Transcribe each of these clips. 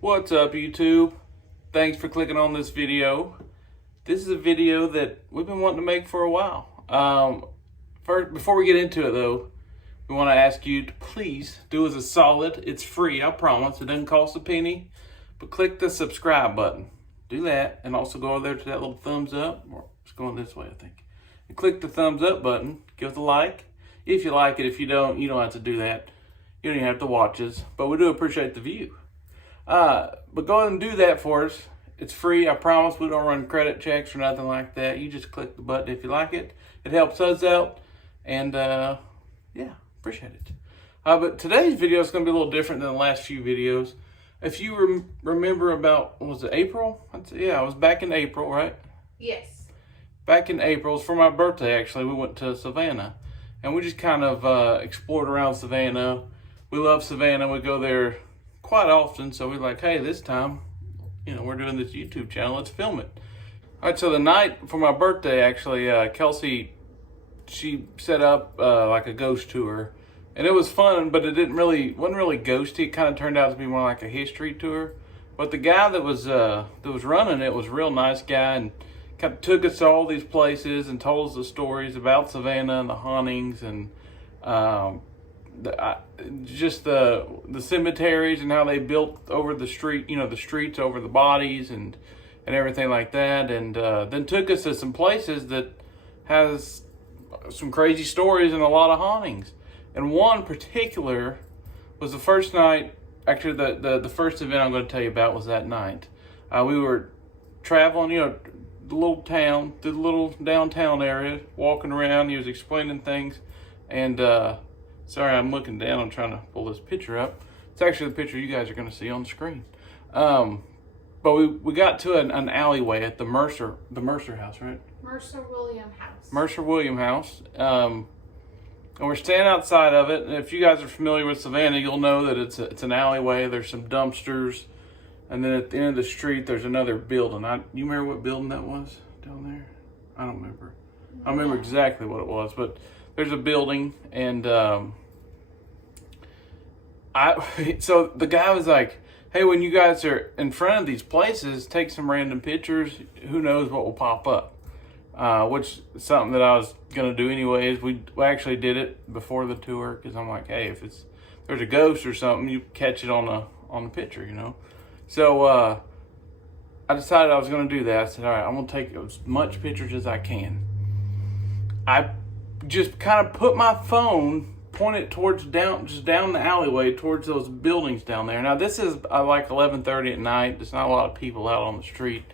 What's up, YouTube? Thanks for clicking on this video. This is a video that we've been wanting to make for a while. First, before we get into it though, we want to ask you to please do us a solid. It's free, I promise. It doesn't cost a penny. But click the subscribe button. Do that, and also go over there to that little thumbs up. Or it's going this way, I think. And click the thumbs up button. Give it a like. If you like it, if you don't have to do that. You don't even have to watch us. But we do appreciate the view. But go ahead and do that for us. It's free, I promise. We don't run credit checks or nothing like that. You just click the button if you like it. It helps us out. And yeah, appreciate it. But today's video is going to be a little different than the last few videos. If you remember about, was it April? Yeah, it was back in April, right? Yes. Back in April. It was for my birthday, actually. We went to Savannah. And we just kind of explored around Savannah. We love Savannah. We go there quite often. So we're like, hey, this time, we're doing this YouTube channel. Let's film it. All right, so the night for my birthday, actually, Kelsey, she set up like a ghost tour. And it was fun, but it wasn't really ghosty. It kind of turned out to be more like a history tour. But the guy that was running it was a real nice guy and kind of took us to all these places and told us the stories about Savannah and the hauntings and just the cemeteries and how they built over the street, the streets over the bodies and everything like that. And then took us to some places that has some crazy stories and a lot of hauntings. And one particular was the first night, actually the first event I'm going to tell you about was that night. We were traveling, the little town, through the little downtown area, walking around. He was explaining things. And, sorry, I'm looking down. I'm trying to pull this picture up. It's actually the picture you guys are going to see on the screen. But we got to an alleyway at the Mercer house, right? Mercer William House. Mercer William House. And we're standing outside of it. And if you guys are familiar with Savannah, you'll know that it's an alleyway. There's some dumpsters. And then at the end of the street, there's another building. You remember what building that was down there? I don't remember. I don't remember exactly what it was. But there's a building. And so the guy was like, hey, when you guys are in front of these places, take some random pictures. Who knows what will pop up. Which is something that I was going to do anyways. We actually did it before the tour because I'm like, hey, if there's a ghost or something, you catch it on the picture, So I decided I was going to do that. I said, all right, I'm going to take as much pictures as I can. I just kind of put my phone, pointed towards down the alleyway towards those buildings down there. Now this is like 11:30 at night. There's not a lot of people out on the street.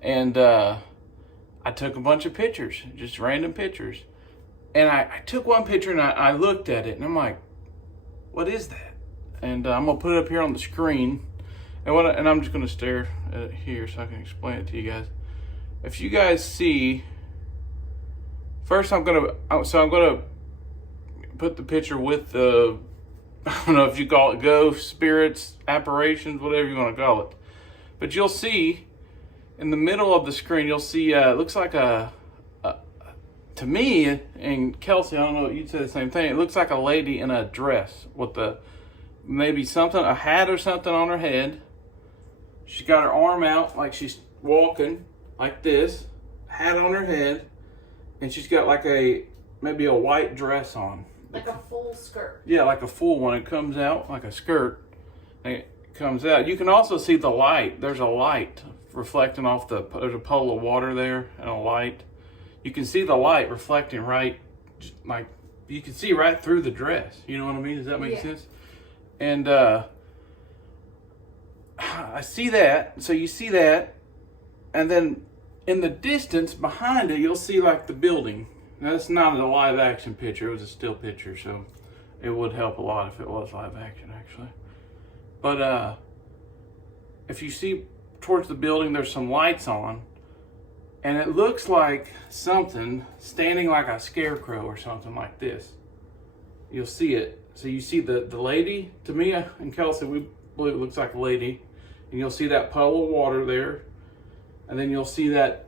And I took a bunch of pictures, just random pictures. And I took one picture and I looked at it and I'm like, what is that? And I'm going to put it up here on the screen. And I'm just going to stare at it here so I can explain it to you guys. If you guys see, first I'm going to put the picture with the, I don't know if you call it ghosts, spirits, apparitions, whatever you want to call it. But you'll see, in the middle of the screen, you'll see, it looks like to me, and Kelsey, I don't know, you'd say the same thing. It looks like a lady in a dress with maybe something, a hat or something on her head. She's got her arm out like she's walking like this, hat on her head, and she's got like maybe a white dress on. Like a full skirt. Yeah, like a full one. It comes out like a skirt. And it comes out. You can also see the light. There's a light reflecting off there's a puddle of water there and a light. You can see the light reflecting right, like you can see right through the dress. You know what I mean? Does that make sense? And I see that. So you see that, and then in the distance behind it, you'll see like the building. Now that's not a live action picture. It was a still picture, so it would help a lot if it was live action, actually. But if you see towards the building, there's some lights on, and it looks like something standing like a scarecrow or something like this. You'll see it. So you see the lady. To me and Kelsey, we believe it looks like a lady, and you'll see that puddle of water there, and then you'll see that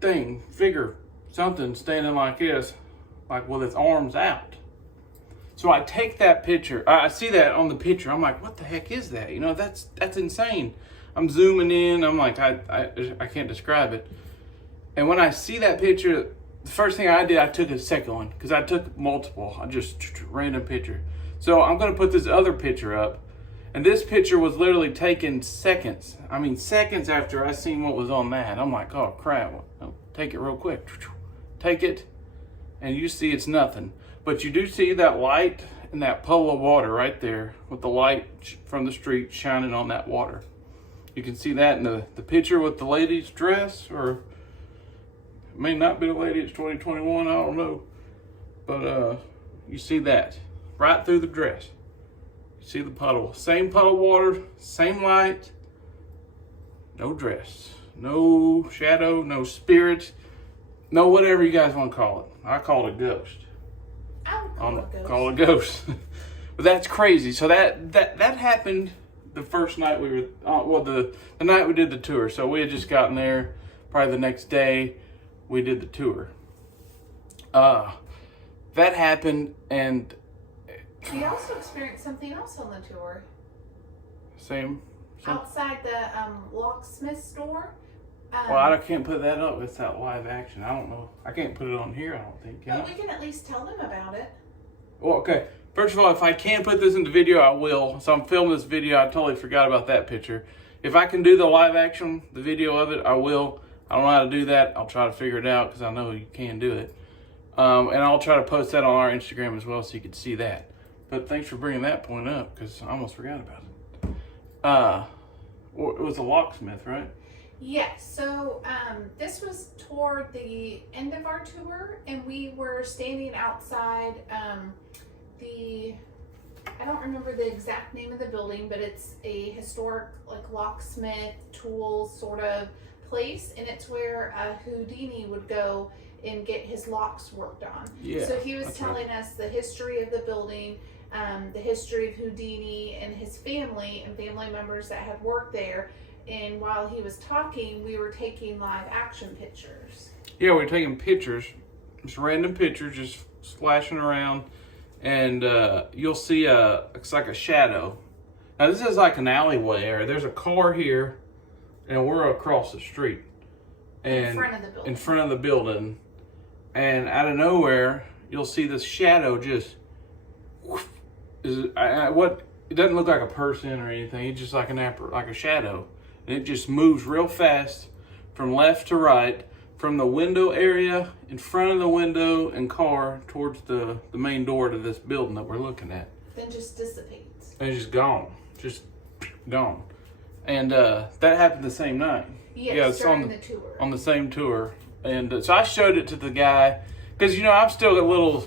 figure, something standing like this, like with its arms out. So I take that picture. I see that on the picture. I'm like, what the heck is that? You know, that's insane. I'm zooming in. I'm like, I can't describe it. And when I see that picture, the first thing I did, I took a second one because I took multiple. I just random picture. So I'm going to put this other picture up. And this picture was literally taken seconds. I mean, seconds after I seen what was on that. I'm like, oh, crap. I'll take it real quick. Take it. And you see it's nothing. But you do see that light and that puddle of water right there with the light from the street shining on that water. You can see that in the picture with the lady's dress, or it may not be the lady, it's 2021, I don't know. But you see that right through the dress. You see the puddle, same puddle of water, same light, no dress, no shadow, no spirit, no whatever you guys want to call it. I call it a ghost. Call it a ghost. But that's crazy. So that happened the first night we were, the night we did the tour. So we had just gotten there. Probably the next day we did the tour. That happened, and we also experienced something else on the tour. Same. Outside the locksmith store. Well, I can't put that up. It's that live action. I don't know. I can't put it on here, I don't think. But we can at least tell them about it. Well, okay. First of all, if I can put this in the video, I will. So I'm filming this video. I totally forgot about that picture. If I can do the live action, the video of it, I will. I don't know how to do that. I'll try to figure it out because I know you can do it. And I'll try to post that on our Instagram as well so you can see that. But thanks for bringing that point up because I almost forgot about it. It was a locksmith, right? Yes, so this was toward the end of our tour, and we were standing outside I don't remember the exact name of the building, but it's a historic, like, locksmith, tools sort of place, and it's where Houdini would go and get his locks worked on. Yeah, so he was telling us the history of the building, the history of Houdini and his family and family members that had worked there. And while he was talking, we were taking live action pictures. Yeah, we were taking pictures, just random pictures, just splashing around. And you'll see it's like a shadow. Now this is like an alleyway, or there's a car here, and we're across the street. And in front of the building. In front of the building. And out of nowhere, you'll see this shadow just, it doesn't look like a person or anything. It's just like a shadow. And it just moves real fast from left to right, from the window area, in front of the window and car, towards the main door to this building that we're looking at. Then just dissipates. And it's just gone. Just gone. And that happened the same night. Yes, during the tour. On the same tour. And so I showed it to the guy, because, I'm still a little,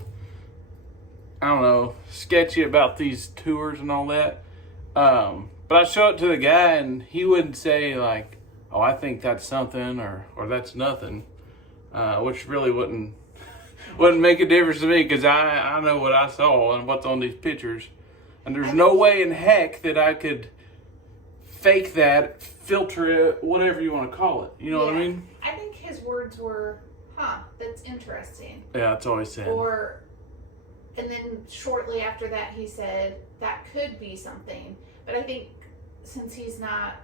I don't know, sketchy about these tours and all that. But I showed it to the guy, and he wouldn't say, like, oh, I think that's something, or that's nothing, which really wouldn't make a difference to me, because I know what I saw and what's on these pictures. And there's no way in heck that I could fake that, filter it, whatever you want to call it. You know what I mean? I think his words were, that's interesting. Yeah, that's all he said. And then shortly after that, he said, that could be something. But I think since he's not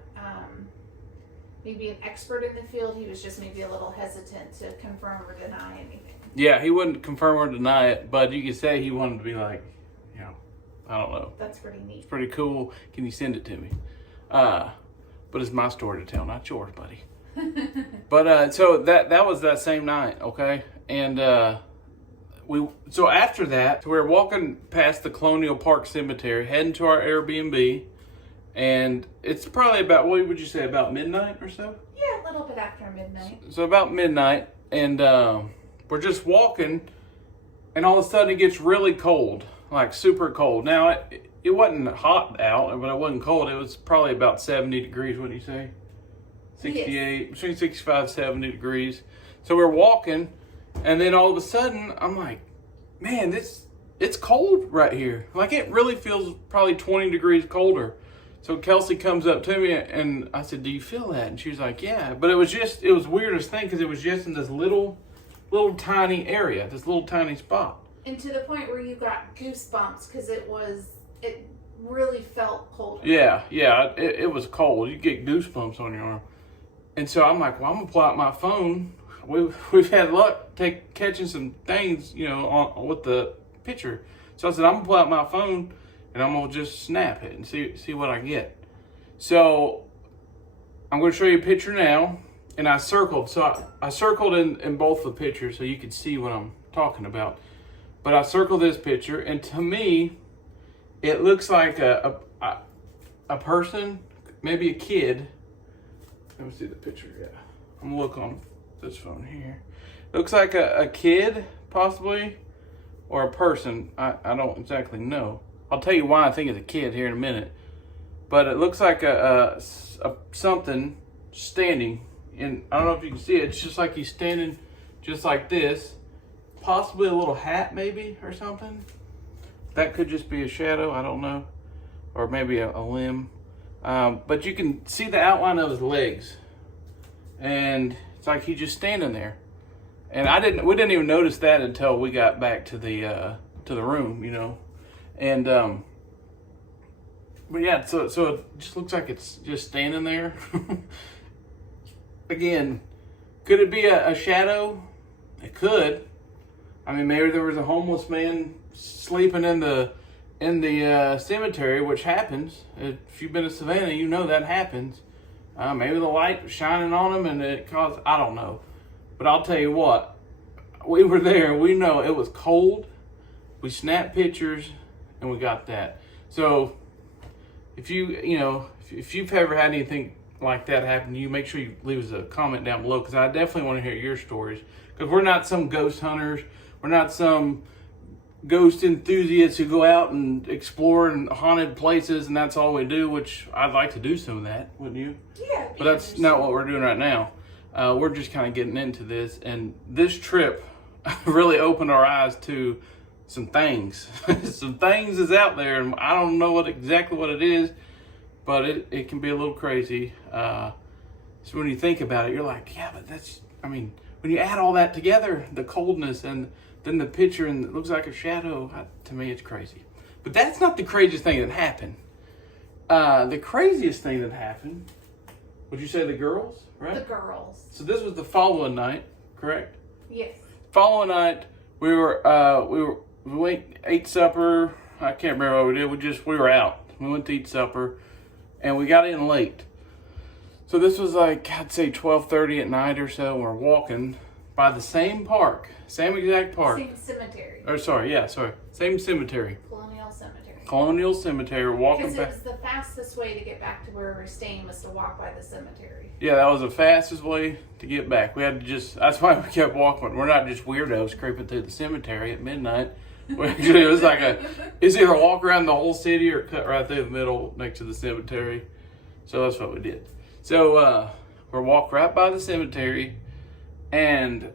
maybe an expert in the field, he was just maybe a little hesitant to confirm or deny anything. Yeah, he wouldn't confirm or deny it, but you could say he wanted to be like, I don't know. That's pretty neat. It's pretty cool. Can you send it to me? But it's my story to tell, not yours, buddy. But so that was that same night, okay? And so after that, we were walking past the Colonial Park Cemetery, heading to our Airbnb, and it's probably about, what would you say, about midnight or so? Yeah, a little bit after midnight. So about midnight, and we're just walking, and all of a sudden it gets really cold, like super cold. Now, it wasn't hot out, but it wasn't cold. It was probably about 70 degrees, wouldn't you say? 68, yes. Between 65 and 70 degrees. So we're walking, and then all of a sudden, I'm like, man, it's cold right here. Like, it really feels probably 20 degrees colder. So Kelsey comes up to me, and I said, do you feel that? And she was like, yeah. But it was weirdest thing, because it was just in this little tiny area, this little tiny spot. And to the point where you got goosebumps because it really felt cold. Yeah, it was cold. You get goosebumps on your arm. And so I'm like, well, I'm gonna pull out my phone. We've had luck catching some things, with the picture. So I said, I'm gonna pull out my phone and I'm gonna just snap it and see what I get. So I'm gonna show you a picture now, and I circled. So I circled in both the pictures so you could see what I'm talking about. But I circled this picture, and to me, it looks like a person, maybe a kid. Let me see the picture. Yeah, I'm gonna look on this phone here. Looks like a kid, possibly, or a person. I don't exactly know. I'll tell you why I think it's a kid here in a minute. But it looks like a something standing, and I don't know if you can see it. It's just like he's standing, just like this. Possibly a little hat, maybe, or something. That could just be a shadow. I don't know, or maybe a limb. But you can see the outline of his legs, and it's like he's just standing there. And we didn't even notice that until we got back to the room, and but yeah, so it just looks like it's just standing there. Again, could it be a shadow? It could. I mean, maybe there was a homeless man sleeping in the cemetery, which happens. If you've been to Savannah, you know that happens. Maybe the light was shining on him and it caused, I don't know. But I'll tell you what, we were there and we know it was cold. We snapped pictures and we got that. So if you've ever had anything like that happen to you, make sure you leave us a comment down below, because I definitely want to hear your stories. Because we're not some ghost hunters. We're not some ghost enthusiasts who go out and explore in haunted places and that's all we do, which I'd like to do some of that, wouldn't you? Yeah. But that's not what we're doing right now. We're just kind of getting into this, and this trip really opened our eyes to some things. Some things is out there, and I don't know exactly what it is, but it can be a little crazy. So when you think about it, you're like, yeah, but when you add all that together, the coldness and then the picture, and it looks like a shadow, to me it's crazy. But that's not the craziest thing that happened. The craziest thing that happened, would you say the girls, right? The girls. So this was the following night, correct? Yes. Following night, we ate supper. I can't remember what we did. We were out. We went to eat supper, and we got in late. So this was like, I'd say 12:30 at night or so. We're walking by the same park, same exact park. Same cemetery. Same cemetery. Colonial Cemetery. We're walking because back. it was the fastest way to get back to where we were staying was to walk by the cemetery. Yeah, that was the fastest way to get back. We had to that's why we kept walking. We're not just weirdos creeping through the cemetery at midnight. It was like it's either walk around the whole city or cut right through the middle next to the cemetery. So that's what we did. So we're walking right by the cemetery, and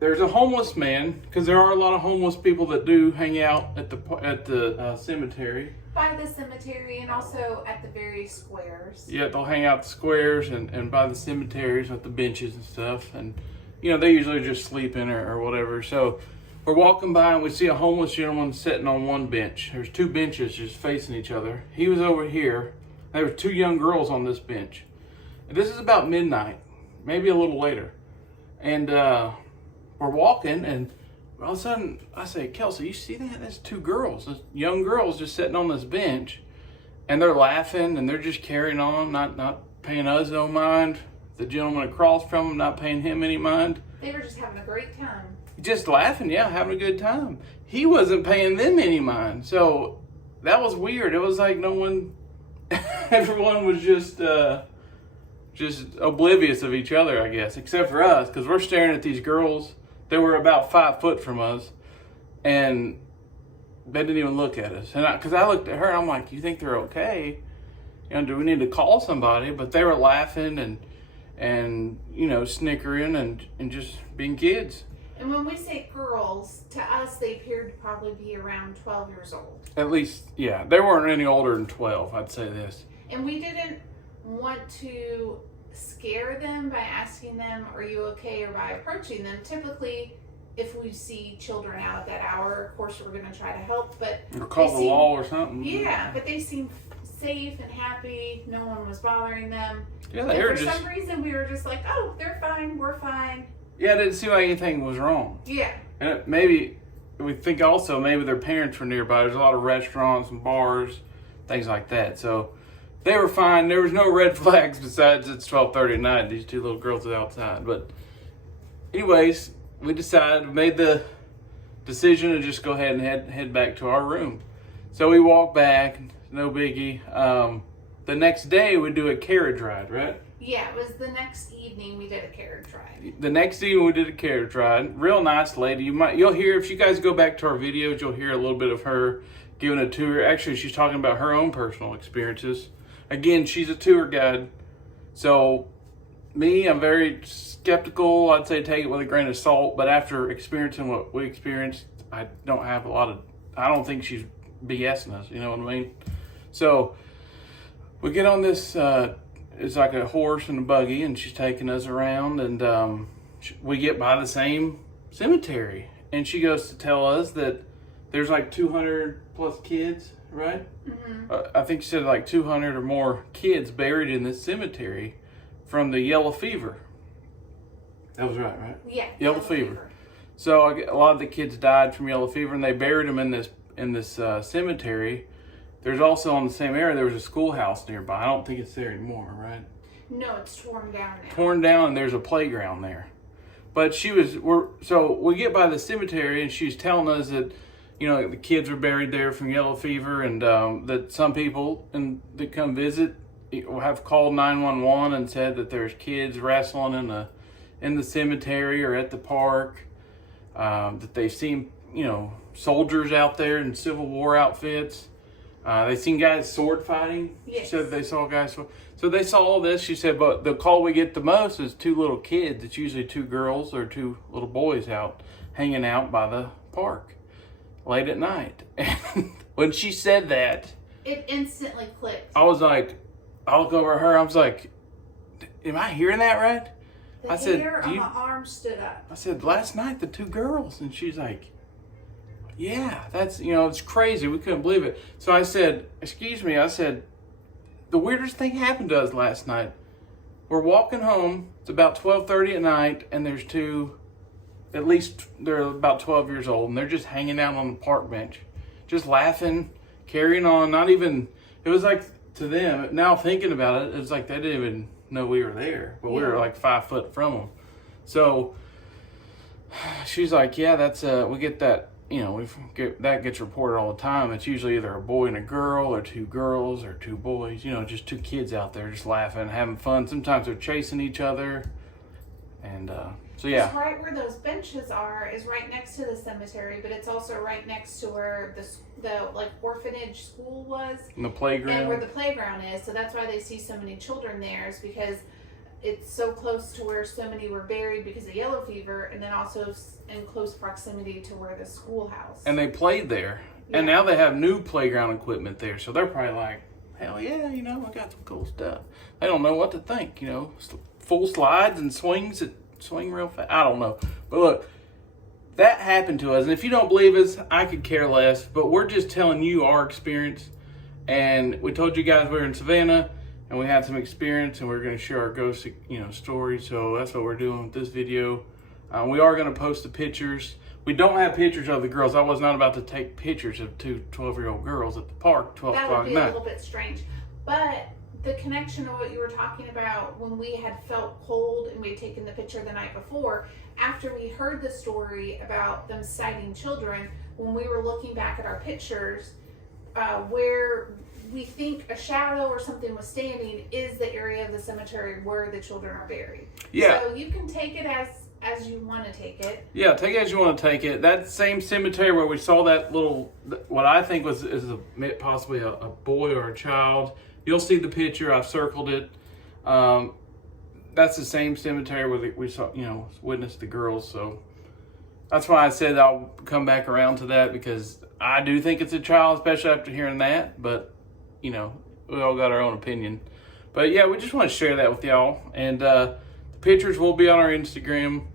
there's a homeless man, because there are a lot of homeless people that do hang out at the cemetery. By the cemetery and also at the various squares. Yeah, they'll hang out the squares and by the cemeteries with the benches and stuff. And, they usually just sleeping or whatever. So we're walking by and we see a homeless gentleman sitting on one bench. There's two benches just facing each other. He was over here. There were two young girls on this bench. And this is about midnight, maybe a little later. And we're walking, and all of a sudden I say, Kelsey, you see that? There's two girls, those young girls just sitting on this bench, and they're laughing and they're just carrying on, not paying us no mind. The gentleman across from them, not paying him any mind. They were just having a great time. Just laughing, yeah, having a good time. He wasn't paying them any mind. So that was weird. It was like no one, everyone was just oblivious of each other, I guess, except for us, because we're staring at these girls. They were about 5 foot from us, and they didn't even look at us. And because I looked at her, I'm like, you think they're okay? Do we need to call somebody? But they were laughing and snickering and just being kids. And when we say girls, to us they appeared to probably be around 12 years old. At least, yeah. They weren't any older than 12, I'd say this. And we didn't want to scare them by asking them, are you okay, or by approaching them. Typically, if we see children out at that hour, of course we're going to try to help. But or call the law or something. Yeah, but they seem safe and happy. No one was bothering them. Yeah, and for some reason we were just like, oh, they're fine, we're fine. Yeah, it didn't seem like anything was wrong. Yeah. And maybe we think also maybe their parents were nearby. There's a lot of restaurants and bars, things like that. So they were fine. There was no red flags besides it's 12:30 at night. These two little girls are outside. But anyways, we made the decision to just go ahead and head back to our room. So we walked back, no biggie. The next day we do a carriage ride, right? Yeah, it was the next evening we did a carriage ride. The next evening we did a carriage ride. Real nice lady. You'll hear, if you guys go back to our videos, you'll hear a little bit of her giving a tour. Actually, she's talking about her own personal experiences. Again, she's a tour guide. So me, I'm very skeptical. I'd say take it with a grain of salt. But after experiencing what we experienced, I don't think she's BSing us. You know what I mean? So we get on this, it's like a horse and a buggy, and she's taking us around, and we get by the same cemetery. And she goes to tell us that there's like 200 plus kids, right? Mm-hmm. I think she said like 200 or more kids buried in this cemetery from the yellow fever. That was right? Yeah. Yellow fever. So a lot of the kids died from yellow fever, and they buried them in this cemetery. There's also in the same area, there was a schoolhouse nearby. I don't think it's there anymore, right? No, it's torn down now. Torn down, and there's a playground there. But so we get by the cemetery, and she's telling us that, you know, the kids were buried there from yellow fever, and that some people that come visit have called 911 and said that there's kids wrestling in the cemetery or at the park. That they've seen, you know, soldiers out there in Civil War outfits. They seen guys sword fighting. Yes. She said they saw guys. So they saw all this. She said, but the call we get the most is two little kids. It's usually two girls or two little boys out hanging out by the park late at night. And when she said that, it instantly clicked. I was like, I look over at her. I was like, am I hearing that right? The hair on my arm stood up. I said, last night, the two girls. And she's like, yeah, that's, you know, it's crazy. We couldn't believe it. So I said, excuse me. I said, the weirdest thing happened to us last night. We're walking home. It's about 12:30 at night. And there's two, at least they're about 12 years old. And they're just hanging out on the park bench. Just laughing, carrying on. Not even, it was like to them, now thinking about it, it was like they didn't even know we were there. But we were like 5 foot from them. So she's like, yeah, that's, we get that. You know, that gets reported all the time. It's usually either a boy and a girl, or two girls, or two boys. You know, just two kids out there just laughing, having fun. Sometimes they're chasing each other. And so, yeah. It's right where those benches are is right next to the cemetery, but it's also right next to where the like orphanage school was. And the playground. And where the playground is. So that's why they see so many children there, is because it's so close to where so many were buried because of yellow fever, and then also in close proximity to where the schoolhouse. And they played there. Yeah. And now they have new playground equipment there. So they're probably like, hell yeah, you know, I got some cool stuff. They don't know what to think, you know. Full slides and swings that swing real fast. I don't know. But look, that happened to us. And if you don't believe us, I could care less. But we're just telling you our experience. And we told you guys we were in Savannah. And we had some experience, and we're going to share our ghost, you know, story. So that's what we're doing with this video. We are going to post the pictures. We don't have pictures of the girls. I was not about to take pictures of two 12-year-old girls at the park 12 o'clock at night. That would be a little bit strange. But the connection of what you were talking about when we had felt cold and we had taken the picture the night before, after we heard the story about them sighting children, when we were looking back at our pictures, where we think a shadow or something was standing is the area of the cemetery where the children are buried. Yeah. So you can take it as you want to take it. Yeah, take it as you want to take it. That same cemetery where we saw that little, what I think is possibly a boy or a child. You'll see the picture. I've circled it. That's the same cemetery where we saw, you know, witnessed the girls. So that's why I said I'll come back around to that, because I do think it's a child, especially after hearing that. But you know, we all got our own opinion. But yeah, we just want to share that with y'all. And the pictures will be on our Instagram.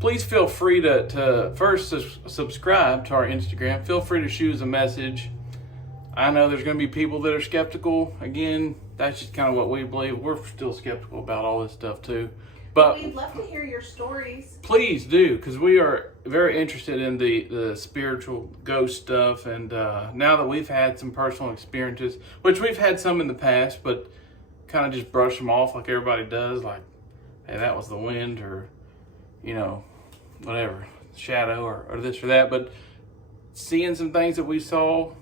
please feel free to first subscribe to our Instagram. Feel free to shoot us a message. I know there's going to be people that are skeptical. Again, that's just kind of what we believe. We're still skeptical about all this stuff too. But we'd love to hear your stories. Please do, because we are very interested in the spiritual ghost stuff. And now that we've had some personal experiences, which we've had some in the past, but kind of just brush them off like everybody does. Like, hey, that was the wind, or, you know, whatever, shadow, or this or that. But seeing some things that we saw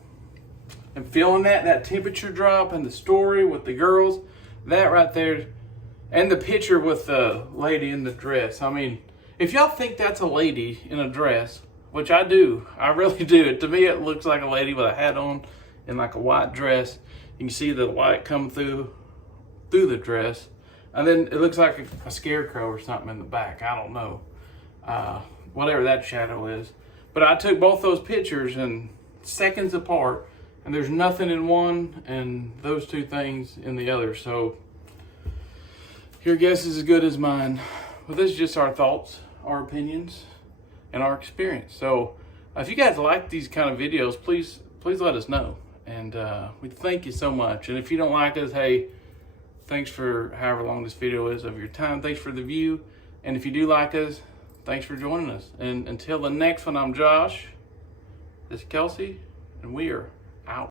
and feeling that temperature drop and the story with the girls, that right there, and the picture with the lady in the dress. I mean, if y'all think that's a lady in a dress, which I do, I really do. To me, it looks like a lady with a hat on and like a white dress. You can see the light come through the dress. And then it looks like a scarecrow or something in the back. I don't know. Whatever that shadow is. But I took both those pictures and seconds apart, and there's nothing in one and those two things in the other. So your guess is as good as mine. Well, this is just our thoughts, our opinions, and our experience. So if you guys like these kind of videos, please let us know. And we thank you so much. And if you don't like us, hey, thanks for however long this video is of your time. Thanks for the view. And if you do like us, thanks for joining us. And until the next one, I'm Josh. This is Kelsey, and we are